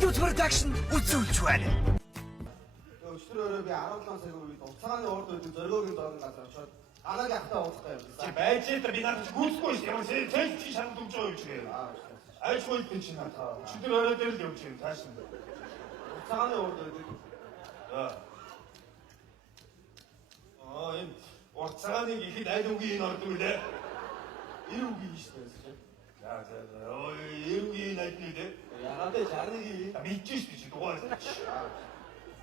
X2 production үзүүлж байна. Өчтөрөөрөө би 17 сая үед уцааны урд байдаг зоригоогийн зоог газар очоод анааг ахтаа уудахгүй юм Чи байж та би надад гүйцэхгүй шүү. Ямар цэл чи шанд өгч байгаа юм чи. Айшгүй тийм чи надад. Өчтөрөөрөө дээр л явж юм тааш. уцааны урд байдаг. Энэ уртцааныг ихэд аль үгийн ордог үлээ. Ир үгийн шүү дээ. За. Эрүүгийн аль нь үлээ. Ягаад вэ? 61-ийн Мэдчихэж шүү чи дугаар.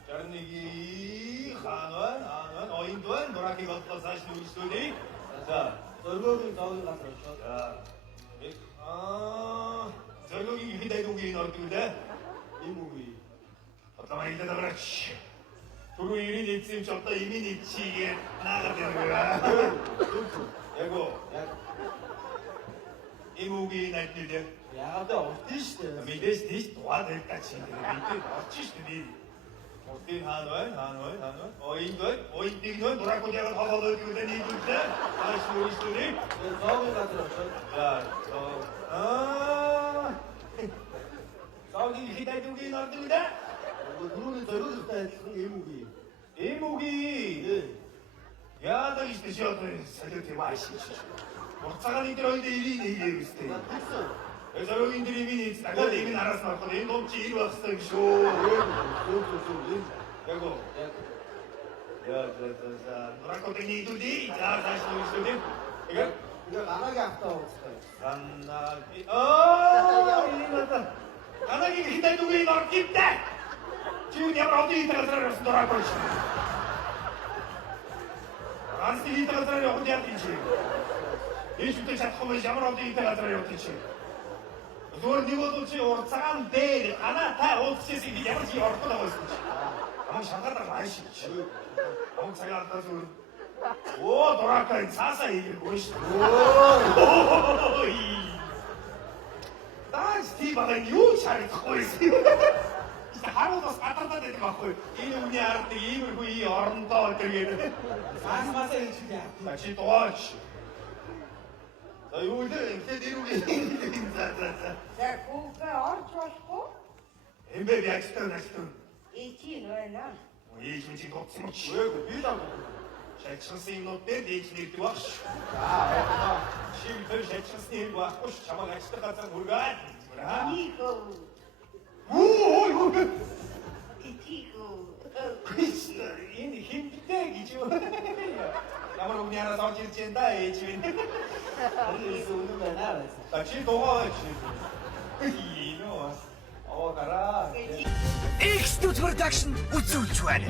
61 хаан оинд байна. Дуракийг одлоо цааш нь үргэлжлүүлээ. За. зоригоогийн зоогийн газар очоод зоригоогийн ихэд аль үгийн ордог үлээ. им үгийн Одоо маягдаад аваач. Түрүү ирийн эзэм ч одоо имийн чигээ наагаад байна. Яго. Имүүгийн найднууд ягаад вэ? Урдын шүү дээ. мэдээж тийш дугаар байлаа чи. Бид орчих шүү дээ. Урдын хаан байна. Оиндыг нөө дуракууд ягаад хоолойд юу нэг үлдээ. Ааш үргэлжлүүлээ. Зоогийн газар очоод Зоогийн хитай дүгийн ордог үлээ. түрүүний зоригтой адилхан им үгийн. Имүүгийн. Яадаг шүү дээ одоо солиод юм ааш. Уртцааны дээр хоёул ирийн нэгээ үстэй. Зоригийн дээр имийн цагаад имийн араас мархад энэ ном чи ир байх хэрэгтэй юм шүү. Яго. За. Дуракууд нийтүүдий. Зааш нүсүүдээ. Тэгээ анааг ахтаа уудахгүй. Анагийн хитай дүгийн ор гимтэй. Чи ямар одын газар дуракууд шүү. Анси хитай газар явах юм чи. Ийш үтэй чадахгүй ямар одын газар явах юм чи. Зүгээр нэг бол чи урцагаан дээр анаа та уулзчихсан би ямар чи орох байгаа юм чи. Аман шангардаг ааш чи. Аман цагаан тас үр. Оо дуракай цаасаа хийгээгүй шүү. Таас тий багын юу шаарахгүй юм. Харуулаас гадаадад байдаг байхгүй. Энэ үний ард нэг иймэрхүү ий орондоо тэргээд. Цаасмасаа энэ чинь яа. Чи дууч. За юу нэ ингээд ирүүгийн за. За хүүгээ орж болохгүй. Эмбэ ягстан. Ичи байна. Ийш чи гоцсон чи. Үгүй би л Шачсан юмнууд дээр ийш нэгдэг багш. Чи тэр шачсан юм багш чамаг ажтай газар хүргээд. Нико. Оо. Ичиго. Энэ химтэй гэж юу? Ямар үний араас орж ирж энэ да ээж вэ? үнэн байна. Чи дуугаа чи. Ийно. Оо гараа. X2 production үзүүлж байна.